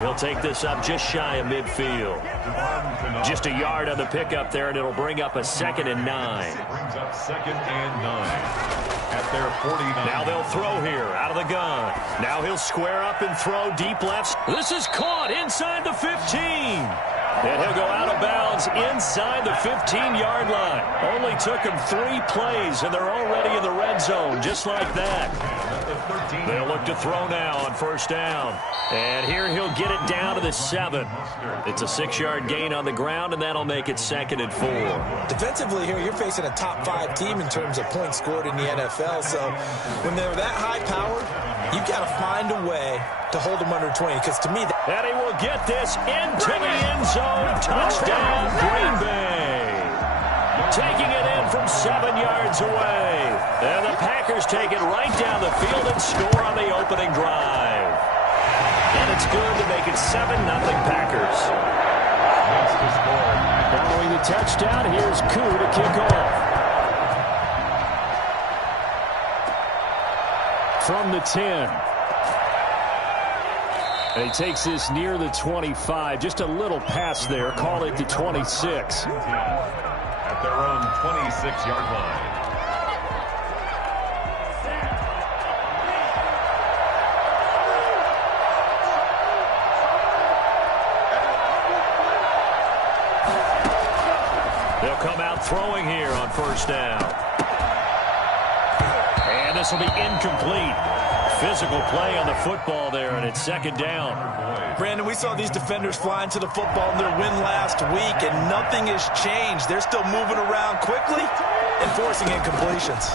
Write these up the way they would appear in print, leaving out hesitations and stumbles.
He'll take this up just shy of midfield. Just a yard on the pickup there, and it'll bring up a 2nd and 9. Brings up 2nd and 9. At their 49. Now they'll throw here out of the gun. Now he'll square up and throw deep left. This is caught inside the 15. And he'll go out of bounds inside the 15-yard line. Only took him 3 plays, and they're already in the red zone just like that. They'll look to throw now on 1st down. And here he'll get it down to the 7. It's a 6-yard gain on the ground, and that'll make it 2nd and 4. Defensively here, you're facing a top 5 team in terms of points scored in the NFL. So when they're that high-powered, you've got to find a way to hold them under 20. Because to me, and he will get this into the end zone. Touchdown, Green Bay. Taking it in from 7 yards away. And the Packers take it right down the field and score on the opening drive. And it's good to make it 7-0 Packers. Following the touchdown, here's Koo to kick off. From the 10. And he takes this near the 25. Just a little pass there. Call it the 26. At their own 26-yard line. They'll come out throwing here on 1st down. And this will be incomplete. Physical play on the football there, and it's 2nd down. Brandon, we saw these defenders flying to the football in their win last week, and nothing has changed. They're still moving around quickly and forcing incompletions.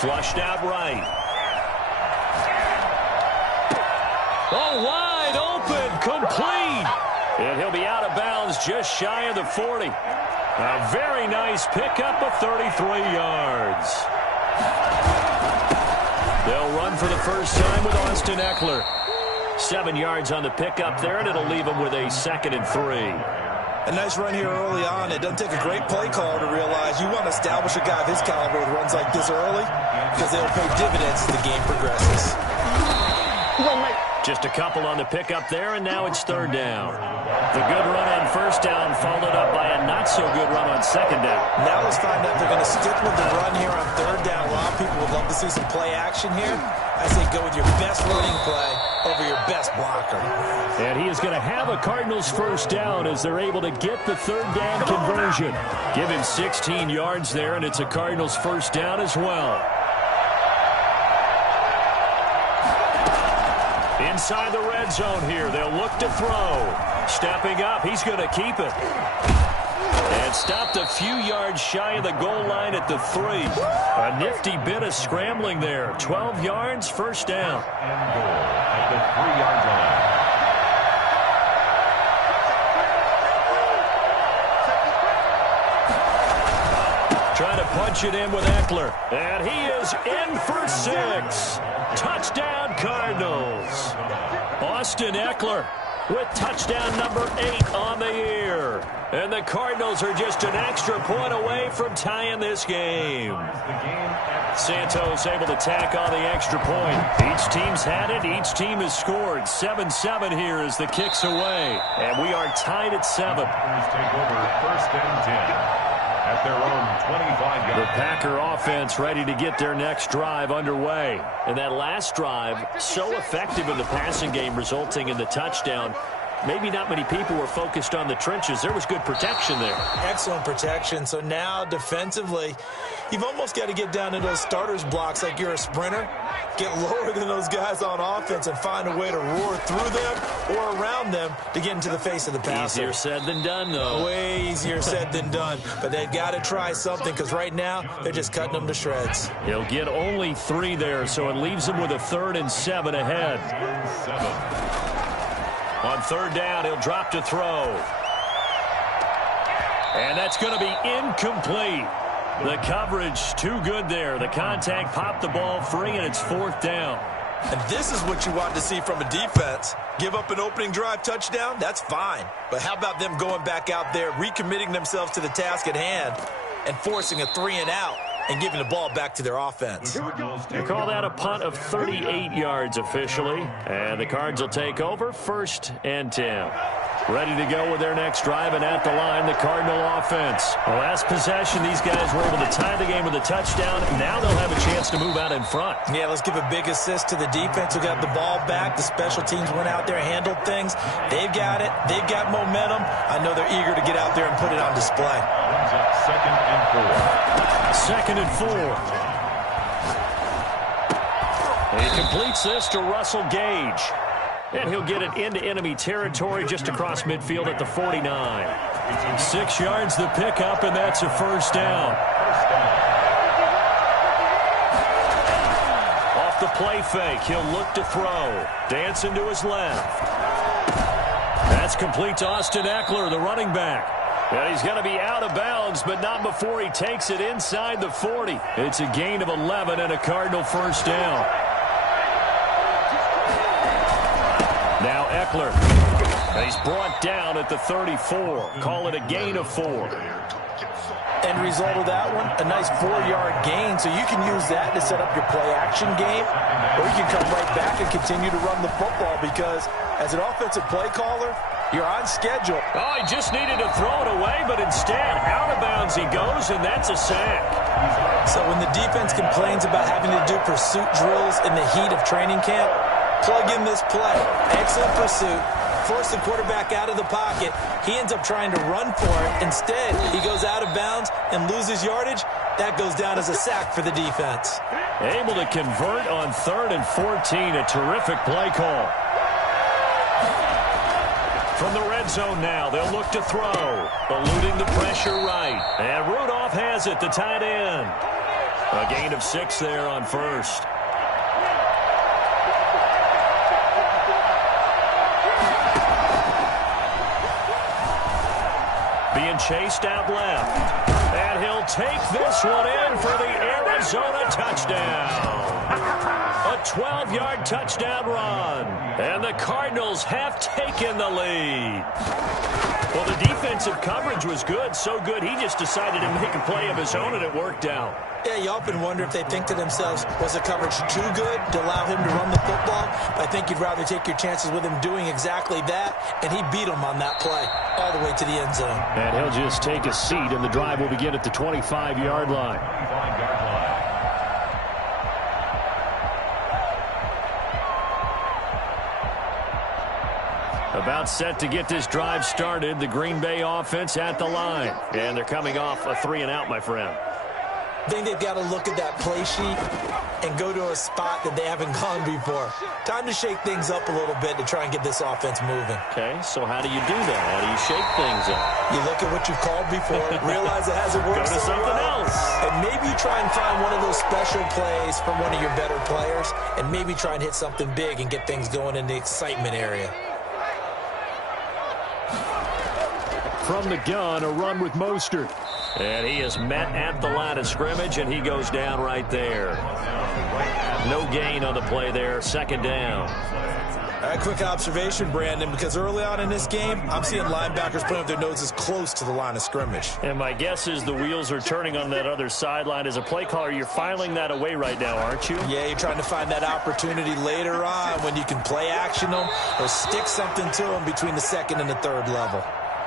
Flushed out right. Oh, wide open, complete. And he'll be out of bounds just shy of the 40. A very nice pickup of 33 yards. They'll run for the first time with Austin Eckler. 7 yards on the pickup there, and it'll leave him with a 2nd and 3. A nice run here early on. It doesn't take a great play caller to realize you want to establish a guy of his caliber with runs like this early because they'll pay dividends as the game progresses. Just a couple on the pickup there, and now it's 3rd down. The good run on 1st down followed up by a not-so-good run on 2nd down. Now let's find out if they're going to stick with the run here on 3rd down. A lot of people would love to see some play action here. I say go with your best running play over your best blocker. And he is going to have a Cardinals 1st down as they're able to get the 3rd down conversion. Give him 16 yards there, and it's a Cardinals 1st down as well. Inside the red zone here, they'll look to throw. Stepping up, he's going to keep it. And stopped a few yards shy of the goal line at the 3. A nifty bit of scrambling there. 12 yards, 1st down. And goal at the 3-yard line. Trying to punch it in with Eckler. And he is in for 6. Touchdown, Cardinals. Austin Eckler with touchdown number 8 on the year. And the Cardinals are just an extra point away from tying this game. Santos able to tack on the extra point. Each team's had it. Each team has scored. 7-7 here as the kick's away. And we are tied at 7. Take over 1st and 10. At their own 25-yard. The Packer offense ready to get their next drive underway. And that last drive, so effective in the passing game, resulting in the touchdown. Maybe not many people were focused on the trenches. There was good protection there. Excellent protection. So now defensively, you've almost got to get down to those starters blocks like you're a sprinter. Get lower than those guys on offense and find a way to roar through them or around them to get into the face of the passer. Easier said than done, though. Way easier said than done. But they've got to try something because right now they're just cutting them to shreds. He'll get only 3 there, so it leaves him with a 3rd and 7 ahead. 7. On 3rd down, he'll drop to throw. And that's going to be incomplete. The coverage too good there. The contact popped the ball free, and it's 4th down. And this is what you want to see from a defense. Give up an opening drive touchdown, that's fine. But how about them going back out there, recommitting themselves to the task at hand, and forcing a 3-and-out? and giving the ball back to their offense. They call that a punt of 38 yards officially, and the Cards will take over 1st and 10. Ready to go with their next drive, and at the line, the Cardinal offense. The last possession, these guys were able to tie the game with a touchdown. Now they'll have a chance to move out in front. Yeah, let's give a big assist to the defense who got the ball back. The special teams went out there, handled things. They've got it. They've got momentum. I know they're eager to get out there and put it on display. Brings up 2nd and 4. 2nd and 4. He completes this to Russell Gage. And he'll get it into enemy territory just across midfield at the 49. 6 yards the pickup, and that's a 1st down. Off the play fake, he'll look to throw. Dancing to his left. That's complete to Austin Eckler, the running back. And he's going to be out of bounds, but not before he takes it inside the 40. It's a gain of 11 and a Cardinal 1st down. Now Eckler. And he's brought down at the 34. Call it a gain of 4. End result of that one, a nice 4-yard gain. So you can use that to set up your play-action game, or you can come right back and continue to run the football because as an offensive play caller, you're on schedule. Oh, he just needed to throw it away, but instead, out of bounds he goes, and that's a sack. So when the defense complains about having to do pursuit drills in the heat of training camp, plug in this play. Excellent pursuit. Force the quarterback out of the pocket. He ends up trying to run for it. Instead, he goes out of bounds and loses yardage. That goes down as a sack for the defense. Able to convert on 3rd and 14. A terrific play call. From the red zone now, they'll look to throw. Eluding the pressure right. And Rudolph has it, the tight end. A gain of 6 there on 1st. Being chased out left. And he'll take this one in for the Arizona touchdown. A 12-yard touchdown run. And the Cardinals have taken the lead. Well, the defensive coverage was good, so good he just decided to make a play of his own, and it worked out. Yeah, you often wonder if they think to themselves, was the coverage too good to allow him to run the football? I think you'd rather take your chances with him doing exactly that, and he beat him on that play all the way to the end zone. And he'll just take a seat, and the drive will begin at the 25-yard line. About set to get this drive started, the Green Bay offense at the line. And they're coming off a 3-and-out, my friend. I think they've got to look at that play sheet and go to a spot that they haven't gone before. Time to shake things up a little bit to try and get this offense moving. Okay, so how do you do that? How do you shake things up? You look at what you've called before, realize it hasn't worked Go to something else. And maybe you try and find one of those special plays from one of your better players, and maybe try and hit something big and get things going in the excitement area. From the gun, a run with Mostert. And he is met at the line of scrimmage, and he goes down right there. No gain on the play there, 2nd down. A quick observation, Brandon, because early on in this game, I'm seeing linebackers putting up their noses close to the line of scrimmage. And my guess is the wheels are turning on that other sideline. As a play caller, you're filing that away right now, aren't you? Yeah, you're trying to find that opportunity later on when you can play action them or stick something to them between the 2nd and the 3rd level.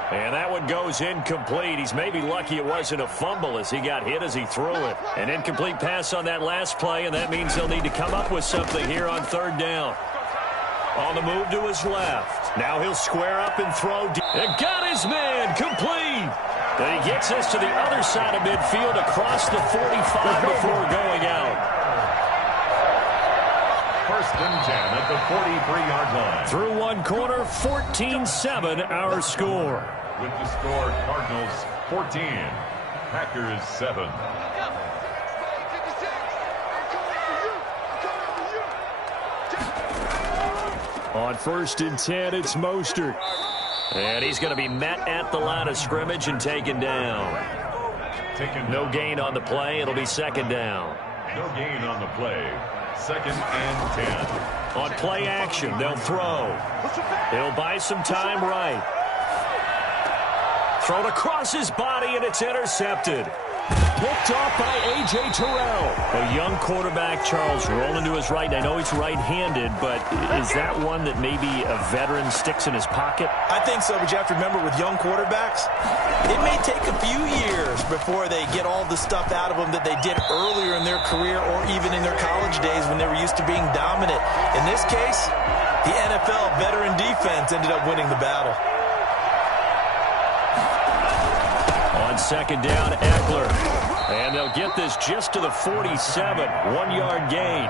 And that one goes incomplete. He's maybe lucky it wasn't a fumble as he got hit as he threw it. An incomplete pass on that last play, and that means they'll need to come up with something here on 3rd down. On the move to his left. Now he'll square up and throw. And got his man complete. And he gets this to the other side of midfield across the 45 before going out. 1st and 10 at the 43-yard line. Through one quarter, 14-7 our score. With the score, Cardinals 14, Packers 7. On 1st and 10, it's Mostert. And he's going to be met at the line of scrimmage and taken down. No gain on the play. It'll be 2nd down. No gain on the play. 2nd and 10. On play action, they'll throw. He'll buy some time right. Thrown across his body, and it's intercepted. Picked off by A.J. Terrell. A young quarterback, Charles, rolling to his right. I know he's right-handed, but is that one that maybe a veteran sticks in his pocket? I think so, but you have to remember with young quarterbacks, it may take a few years before they get all the stuff out of them that they did earlier in their career or even in their college days when they were used to being dominant. In this case, the NFL veteran defense ended up winning the battle. On second down, Eckler. And they'll get this just to the 47, 1-yard gain.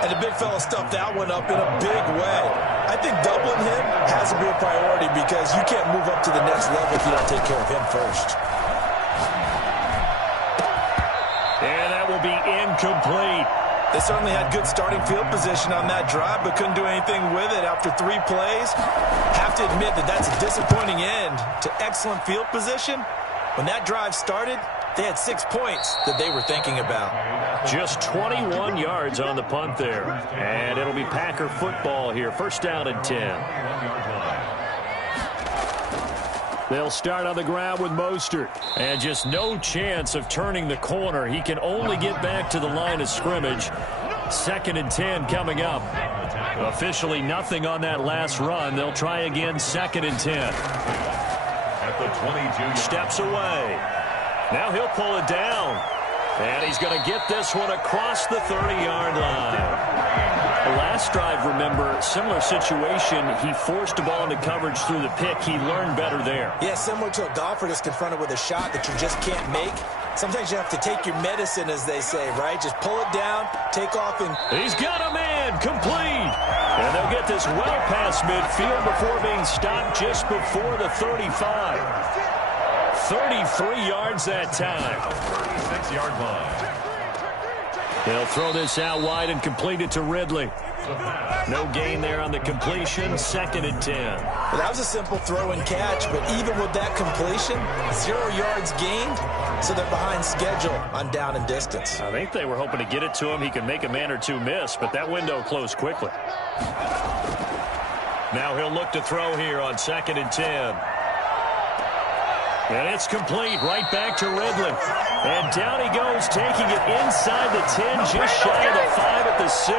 And the big fella stuffed that one up in a big way. I think doubling him has to be a priority because you can't move up to the next level if you don't take care of him first. And that will be incomplete. They certainly had good starting field position on that drive, but couldn't do anything with it after 3 plays. Have to admit that that's a disappointing end to excellent field position. When that drive started, they had 6 points that they were thinking about. Just 21 yards on the punt there. And it'll be Packer football here. First down and 10. They'll start on the ground with Mostert. And just no chance of turning the corner. He can only get back to the line of scrimmage. Second and 10 coming up. Officially nothing on that last run. They'll try again, second and 10. At the 22. Steps away. Now he'll pull it down. And he's going to get this one across the 30-yard line. The last drive, remember, similar situation. He forced the ball into coverage through the pick. He learned better there. Yeah, similar to a golfer that's confronted with a shot that you just can't make. Sometimes you have to take your medicine, as they say, right? Just pull it down, take off, and... He's got a man, complete. And they'll get this well past midfield before being stopped just before the 35. 33 yards that time. 36-yard line. They'll throw this out wide and complete it to Ridley. No gain there on the completion. Second and 10. Well, that was a simple throw and catch, but even with that completion, 0 yards gained, so they're behind schedule on down and distance. I think they were hoping to get it to him. He could make a man or two miss, but that window closed quickly. Now he'll look to throw here on second and 10. And it's complete right back to Ridley. And down he goes, taking it inside the 10, just shy of the 5 at the 6.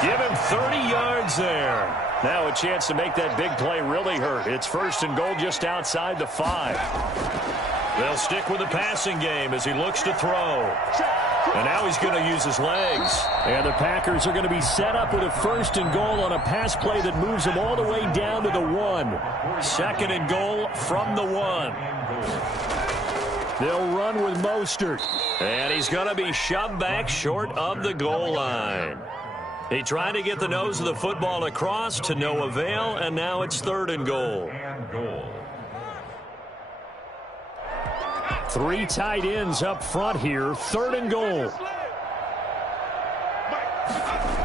Give him 30 yards there. Now a chance to make that big play really hurt. It's first and goal just outside the 5. They'll stick with the passing game as he looks to throw. And now he's going to use his legs. And the Packers are going to be set up with a first and goal on a pass play that moves them all the way down to the 1. Second and goal from the 1. They'll run with Mostert. And he's going to be shoved back short of the goal line. He tried to get the nose of the football across to no avail, and now it's third and goal. 3 tight ends up front here. Third and goal.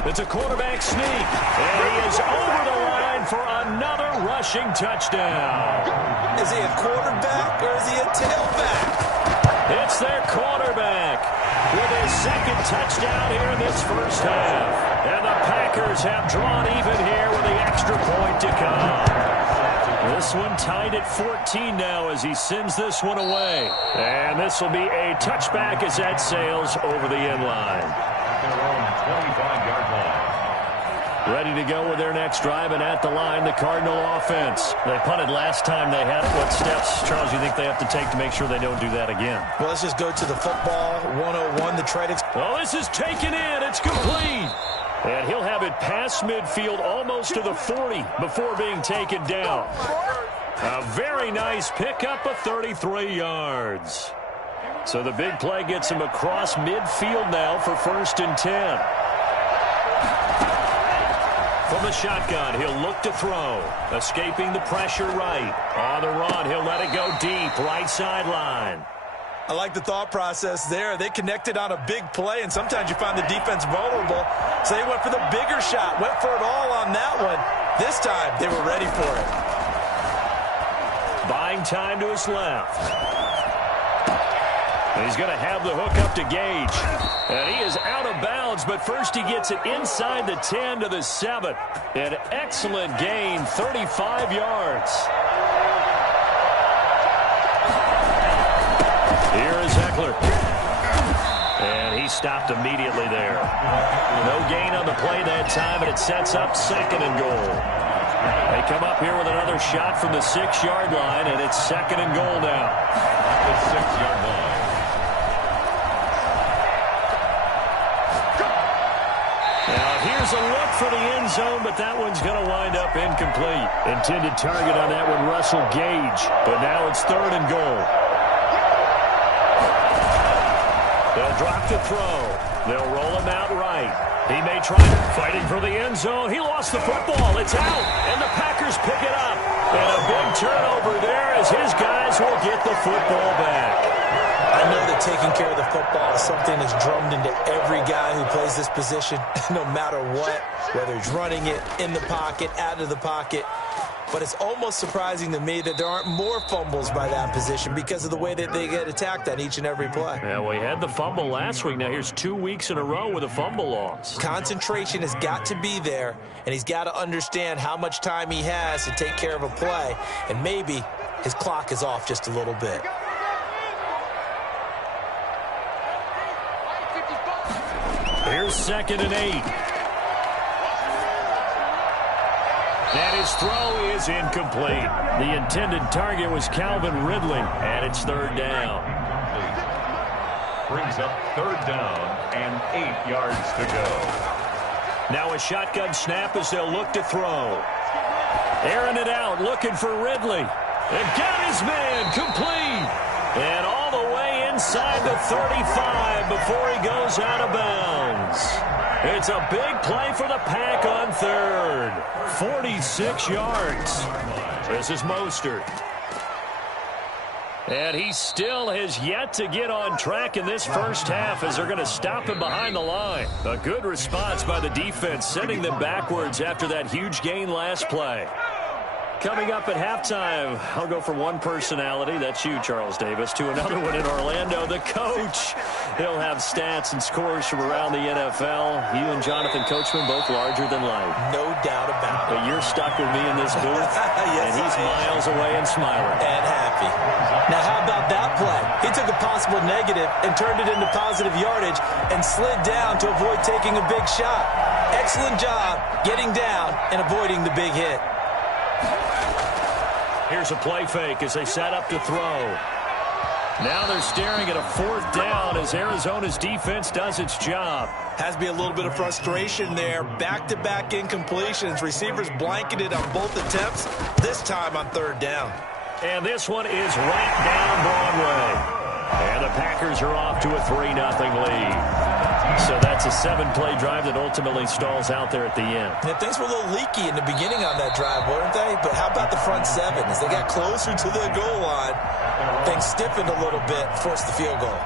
It's a quarterback sneak. And he is over the line for another rushing touchdown. Is he a quarterback or is he a tailback? It's their quarterback with his second touchdown here in this first half. And the Packers have drawn even here with the extra point to come. This one tied at 14 now as he sends this one away. And this will be a touchback as that sails over the end line. Ready to go with their next drive, and at the line, the Cardinal offense. They punted last time they had it. What steps, Charles, you think they have to take to make sure they don't do that again? Well, let's just go to the football 101, the trade. Oh, this is taken in. It's complete. And he'll have it past midfield almost to the 40 before being taken down. A very nice pickup of 33 yards. So the big play gets him across midfield now for first and 10. From the shotgun, he'll look to throw. Escaping the pressure right. On the run, he'll let it go deep, right sideline. I like the thought process there. They connected on a big play, and sometimes you find the defense vulnerable. So they went for the bigger shot, went for it all on that one. This time, they were ready for it. Buying time to his left. And he's going to have the hook up to Gage. And he is out of bounds, but first he gets it inside the 10 to the 7. An excellent gain, 35 yards. Here is Eckler. And he stopped immediately there. No gain on the play that time, and it sets up 2nd and goal. They come up here with another shot from the 6-yard line, and it's 2nd and goal now. The 6-yard line. Now, here's a look for the end zone, but that one's going to wind up incomplete. Intended target on that one, Russell Gage. But now it's 3rd and goal. They'll drop to throw. They'll roll him out right. He may try fighting for the end zone. He lost the football. It's out, and the Packers pick it up. And a big turnover there as his guys will get the football back. I know that taking care of the football is something that's drummed into every guy who plays this position, no matter what, whether he's running it, in the pocket, out of the pocket. But it's almost surprising to me that there aren't more fumbles by that position because of the way that they get attacked on each and every play. Yeah, we had the fumble last week. Now here's 2 weeks in a row with a fumble loss. Concentration has got to be there, and he's got to understand how much time he has to take care of a play, and maybe his clock is off just a little bit. Here's 2nd and 8. And his throw is incomplete. The intended target was Calvin Ridley, and it's 3rd down. Brings up 3rd down and 8 yards to go. Now a shotgun snap as they'll look to throw. Airing it out, looking for Ridley. And got his man complete. And all the way inside the 35 before he goes out of bounds. It's a big play for the Pack on 3rd. 46 yards. This is Mostert. And he still has yet to get on track in this first half as they're going to stop him behind the line. A good response by the defense, sending them backwards after that huge gain last play. Coming up at halftime, I'll go from one personality, that's you, Charles Davis, to another one in Orlando, the coach. He'll have stats and scores from around the NFL. You and Jonathan Coachman, both larger than life. No doubt about it. But you're stuck with me in this booth, yes, and he's miles away and smiling. And happy. Now, how about that play? He took a possible negative and turned it into positive yardage and slid down to avoid taking a big shot. Excellent job getting down and avoiding the big hit. Here's a play fake as they set up to throw. Now they're staring at a 4th down as Arizona's defense does its job. Has to be a little bit of frustration there. Back-to-back incompletions. Receivers blanketed on both attempts, this time on 3rd down. And this one is right down Broadway. And the Packers are off to a 3-0 lead. So that's a 7-play drive that ultimately stalls out there at the end. Yeah, things were a little leaky in the beginning on that drive, weren't they? But how about the front 7? As they got closer to the goal line, things stiffened a little bit, forced the field goal.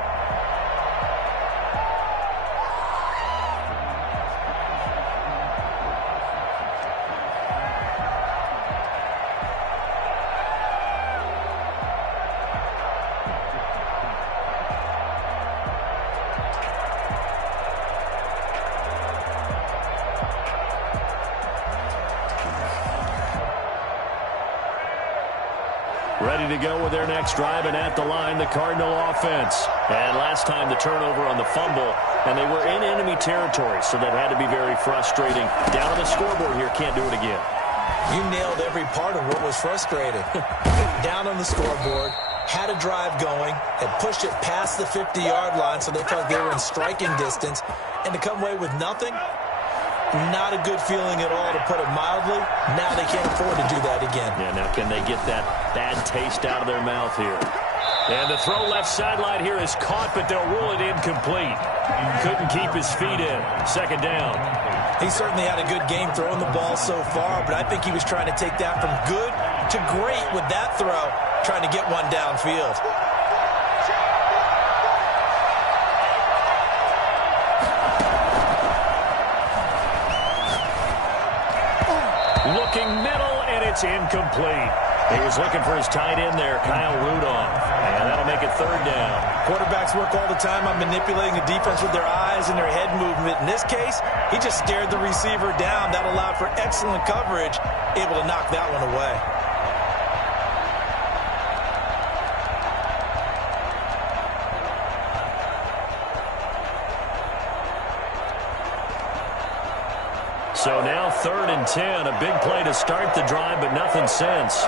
Ready to go with their next drive, and at the line, the Cardinal offense. And last time, the turnover on the fumble, and they were in enemy territory, so that had to be very frustrating. Down on the scoreboard here, can't do it again. You nailed every part of what was frustrating. Down on the scoreboard, had a drive going, had pushed it past the 50-yard line, so they felt they were in striking distance, and to come away with nothing, not a good feeling at all, to put it mildly. Now they can't afford to do that again. Yeah, now can they get that bad taste out of their mouth here? And the throw left sideline here is caught, but they'll rule it incomplete. Couldn't keep his feet in. 2nd down. He certainly had a good game throwing the ball so far, but I think he was trying to take that from good to great with that throw, trying to get one downfield. Looking middle, and it's incomplete. He was looking for his tight end there, Kyle Rudolph. And that'll make it 3rd down. Quarterbacks work all the time on manipulating the defense with their eyes and their head movement. In this case, he just stared the receiver down. That allowed for excellent coverage, able to knock that one away. So now 3rd and 10. A big play to start the drive, but nothing since.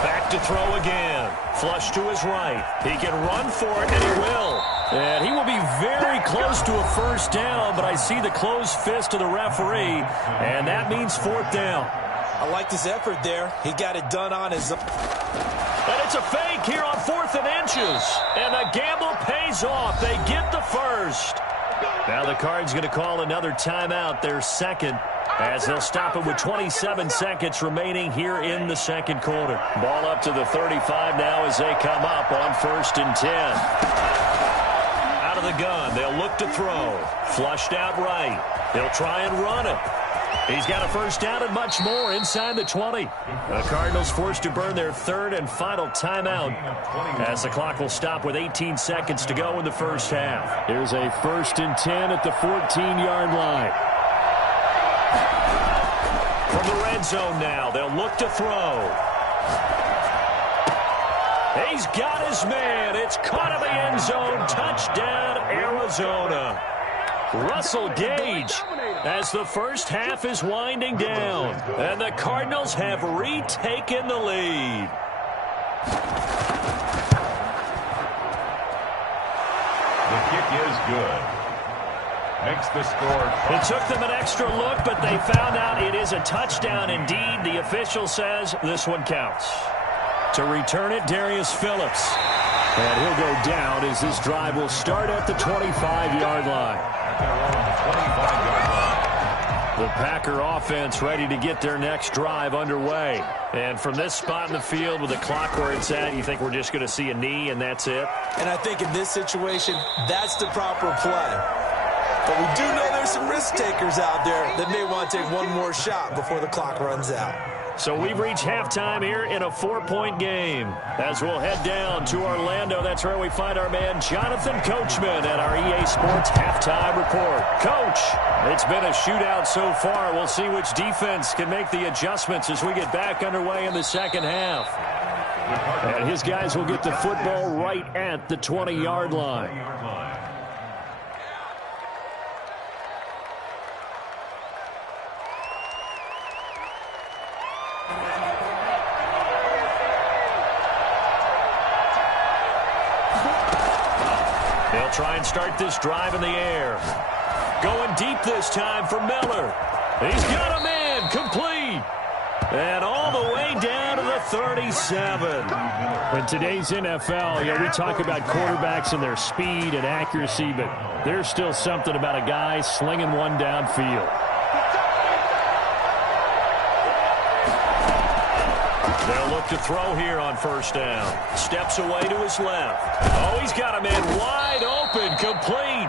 Back to throw again. Flush to his right. He can run for it, and he will. And he will be very close to a first down, but I see the closed fist of the referee, and that means 4th down. I like his effort there. He got it done on his own. And it's a fake here on 4th and inches. And the gamble pays off. They get the first. Now the Cards going to call another timeout, their second, as they'll stop it with 27 seconds remaining here in the second quarter. Ball up to the 35 now as they come up on 1st and 10. Out of the gun, they'll look to throw. Flushed out right. He'll try and run it. He's got a first down and much more inside the 20. The Cardinals forced to burn their 3rd and final timeout as the clock will stop with 18 seconds to go in the first half. Here's a 1st and 10 at the 14-yard line. From the red zone now, they'll look to throw. He's got his man. It's caught in the end zone. Touchdown, Arizona. Russell Gage, as the first half is winding down, and the Cardinals have retaken the lead. The kick is good. Makes the score. It took them an extra look, but they found out it is a touchdown indeed. The official says this one counts. To return it, Darius Phillips. And he'll go down as this drive will start at the 25-yard line. The Packer offense ready to get their next drive underway. And from this spot in the field with the clock where it's at, you think we're just going to see a knee and that's it? And I think in this situation, that's the proper play. But we do know there's some risk takers out there that may want to take one more shot before the clock runs out. So we've reached halftime here in a 4-point game. As we'll head down to Orlando, that's where we find our man Jonathan Coachman at our EA Sports Halftime Report. Coach, it's been a shootout so far. We'll see which defense can make the adjustments as we get back underway in the second half. And his guys will get the football right at the 20-yard line. They'll try and start this drive in the air. Going deep this time for Miller. He's got a man, complete. And all the way down to the 37. In today's NFL, we talk about quarterbacks and their speed and accuracy, but there's still something about a guy slinging one downfield. They'll look to throw here on first down. Steps away to his left. Oh, he's got a man wide open, complete.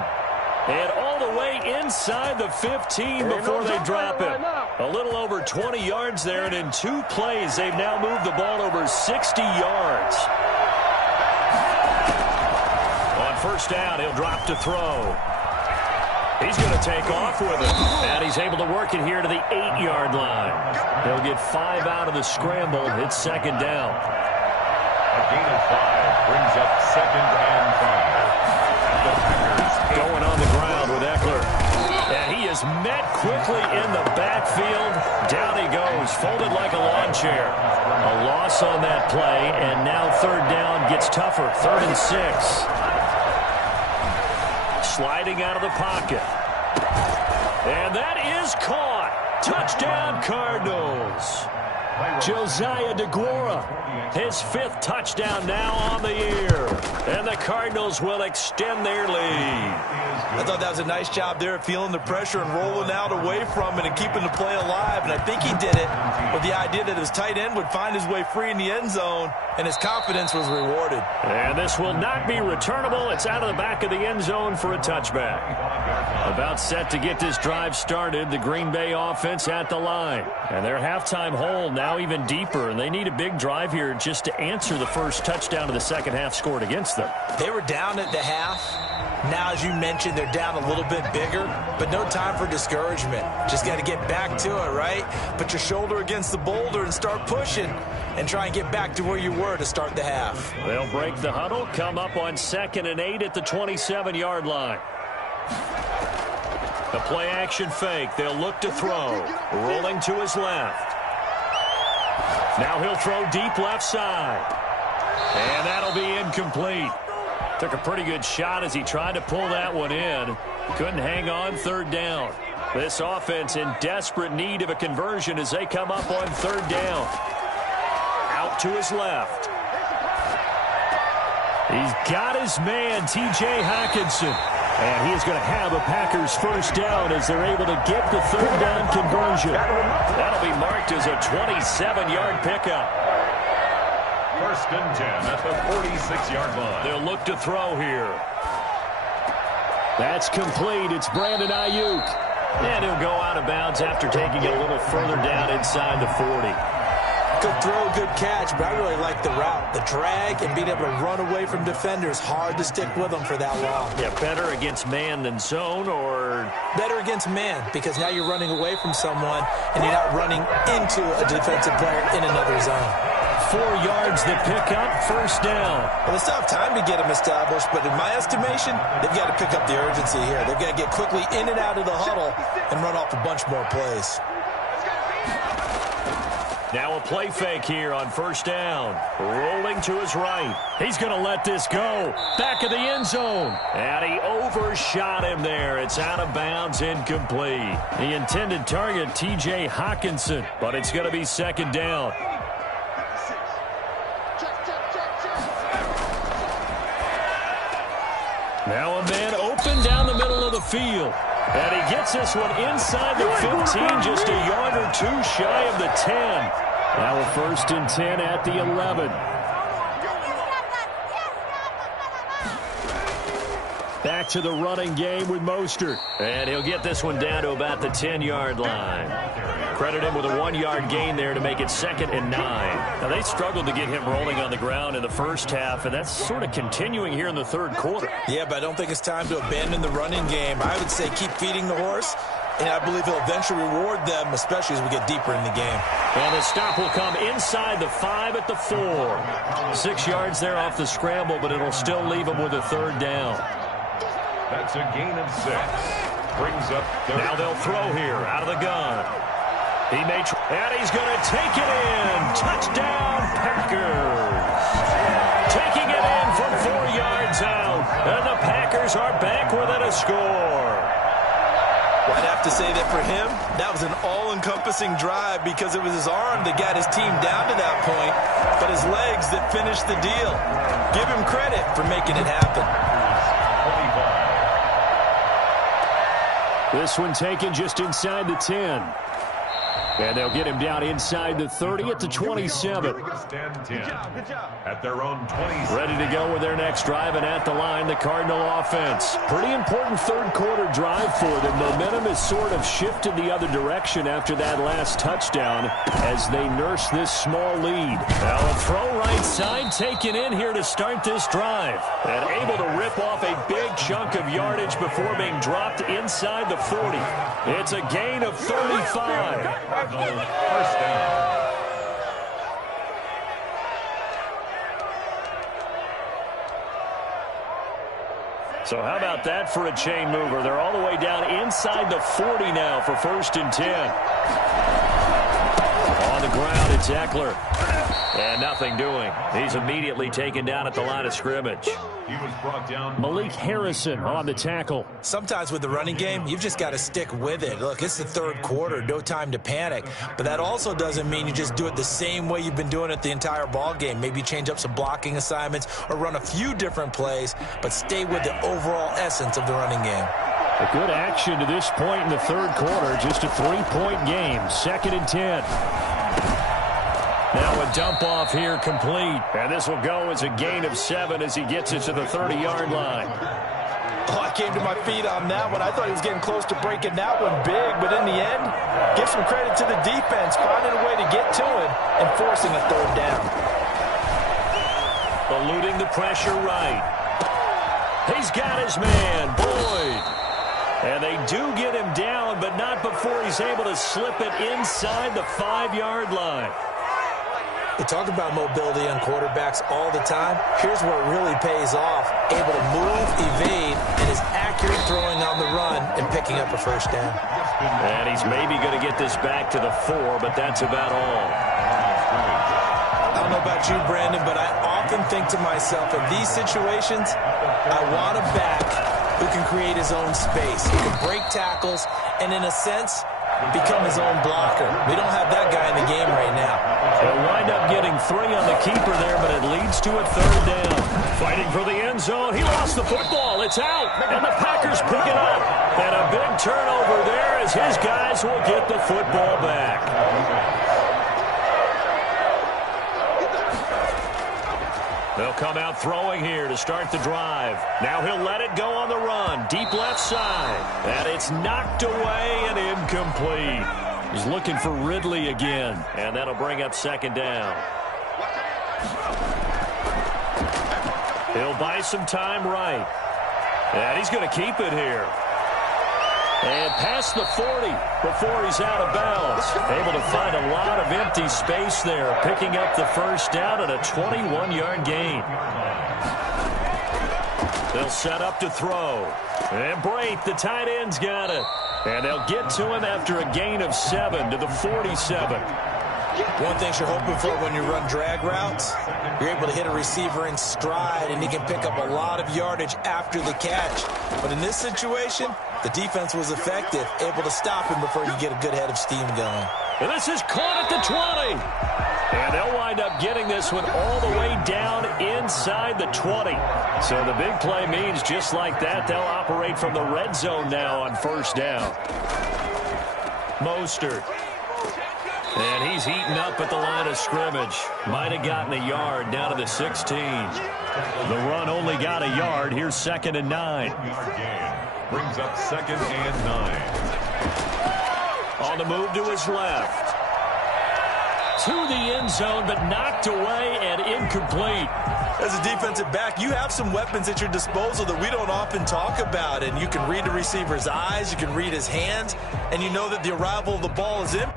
And all the way inside the 15 before they drop it. A little over 20 yards there, and in 2 plays, they've now moved the ball over 60 yards. On first down, he'll drop to throw. He's going to take off with it, and he's able to work it here to the 8-yard line. He'll get 5 out of the scramble. It's second down. A gain of 5 brings up 2nd and 5. The Packers going on the ground with Eckler. And he is met quickly in the backfield. Down he goes, folded like a lawn chair. A loss on that play, and now third down gets tougher. 3rd and 6. Sliding out of the pocket. And that is caught. Touchdown, Cardinals. Josiah DeGuara, his 5th touchdown now on the year. And the Cardinals will extend their lead. I thought that was a nice job there of feeling the pressure and rolling out away from it and keeping the play alive. And I think he did it with the idea that his tight end would find his way free in the end zone, and his confidence was rewarded. And this will not be returnable. It's out of the back of the end zone for a touchback. About set to get this drive started, the Green Bay offense at the line. And their halftime hole now even deeper, and they need a big drive here just to answer the first touchdown of the second half scored against them. They were down at the half. Now, as you mentioned, they're down a little bit bigger, but no time for discouragement. Just got to get back to it, right? Put your shoulder against the boulder and start pushing and try and get back to where you were to start the half. They'll break the huddle, come up on 2nd and 8 at the 27-yard line. A play-action fake. They'll look to throw. Rolling to his left. Now he'll throw deep left side. And that'll be incomplete. Took a pretty good shot as he tried to pull that one in. Couldn't hang on third down. This offense in desperate need of a conversion as they come up on third down. Out to his left. He's got his man, T.J. Hockenson. And he is going to have a Packers first down as they're able to get the third down conversion. That'll be marked as a 27-yard pickup. First and 10 at the 46-yard line. They'll look to throw here. That's complete. It's Brandon Ayuk. And he'll go out of bounds after taking it a little further down inside the 40. Good throw, good catch, but I really like the route. The drag and being able to run away from defenders, hard to stick with them for that long. Yeah, better against man than zone, or? Better against man, because now you're running away from someone and you're not running into a defensive player in another zone. 4 yards the pickup, first down. Well, they still have time to get them established, but in my estimation, they've got to pick up the urgency here. They've got to get quickly in and out of the huddle and run off a bunch more plays. Now a play fake here on first down. Rolling to his right. He's going to let this go. Back of the end zone. And he overshot him there. It's out of bounds, incomplete. The intended target, T.J. Hockenson, but it's going to be second down. Now a man open down the middle of the field. And he gets this one inside the 15, just a yard or two shy of the 10. Now a first and 10 at the 11. Back to the running game with Mostert. And he'll get this one down to about the 10-yard line. Credit him with a 1-yard gain there to make it second and 9. Now, they struggled to get him rolling on the ground in the first half, and that's sort of continuing here in the third quarter. Yeah, but I don't think it's time to abandon the running game. I would say keep feeding the horse, and I believe he'll eventually reward them, especially as we get deeper in the game. And the stop will come inside the 5 at the 4. 6 yards there off the scramble, but it'll still leave him with a third down. That's a gain of 6. Brings up third. Now they'll throw here out of the gun. And he's going to take it in. Touchdown, Packers. Taking it in from 4 yards out. And the Packers are back within a score. Well, I'd have to say that for him, that was an all-encompassing drive because it was his arm that got his team down to that point, but his legs that finished the deal. Give him credit for making it happen. 25. This one taken just inside the 10. And they'll get him down inside the 30 at the 27. At their own 20. Ready to go with their next drive, and at the line, the Cardinal offense. Pretty important third quarter drive for them. Momentum has sort of shifted the other direction after that last touchdown as they nurse this small lead. Now a throw right side taken in here to start this drive. And able to rip off a big chunk of yardage before being dropped inside the 40. It's a gain of 35. First down. So how about that for a chain mover? They're all the way down inside the 40 now for first and 10. On the ground, it's Eckler. And nothing doing. He's immediately taken down at the line of scrimmage. He was brought down. Malik Harrison on the tackle. Sometimes with the running game, you've just got to stick with it. Look, it's the third quarter, no time to panic. But that also doesn't mean you just do it the same way you've been doing it the entire ball game. Maybe change up some blocking assignments or run a few different plays, but stay with the overall essence of the running game. A good action to this point in the third quarter. Just a 3-point game. Second and 10. Now a dump off here complete. And this will go as a gain of 7 as he gets it to the 30-yard line. Oh, I came to my feet on that one. I thought he was getting close to breaking that one big, but in the end, give some credit to the defense, finding a way to get to it and forcing a third down. Eluding the pressure right. He's got his man, Boyd. And they do get him down, but not before he's able to slip it inside the 5-yard line. We talk about mobility on quarterbacks all the time. Here's where it really pays off. Able to move, evade, and is accurate throwing on the run and picking up a first down. And he's maybe going to get this back to the 4, but that's about all. I don't know about you, Brandon, but I often think to myself, in these situations, I want a back who can create his own space, who can break tackles, and in a sense, become his own blocker. We don't have that guy in the game right now. They'll wind up getting 3 on the keeper there, but it leads to a 3rd down. Fighting for the end zone. He lost the football. It's out, and the Packers pick it up. And a big turnover there as his guys will get the football back. They'll come out throwing here to start the drive. Now he'll let it go on the run. Deep left side. And it's knocked away and incomplete. He's looking for Ridley again. And that'll bring up 2nd down. He'll buy some time right. And he's going to keep it here. And past the 40 before he's out of bounds. Able to find a lot of empty space there, picking up the first down and a 21-yard gain. They'll set up to throw. And Brate, the tight end's got it. And they'll get to him after a gain of 7 to the 47. One thing you're hoping for when you run drag routes, you're able to hit a receiver in stride, and he can pick up a lot of yardage after the catch. But in this situation, the defense was effective, able to stop him before you get a good head of steam going. And this is caught at the 20. And they'll wind up getting this one all the way down inside the 20. So the big play means just like that, they'll operate from the red zone now on 1st down. Mostert. And he's eaten up at the line of scrimmage. Might have gotten a yard down to the 16. The run only got a yard. Here's 2nd and 9. Brings up 2nd and 9. On the move to his left. To the end zone, but knocked away and incomplete. As a defensive back, you have some weapons at your disposal that we don't often talk about. And you can read the receiver's eyes, you can read his hands, and you know that the arrival of the ball is in.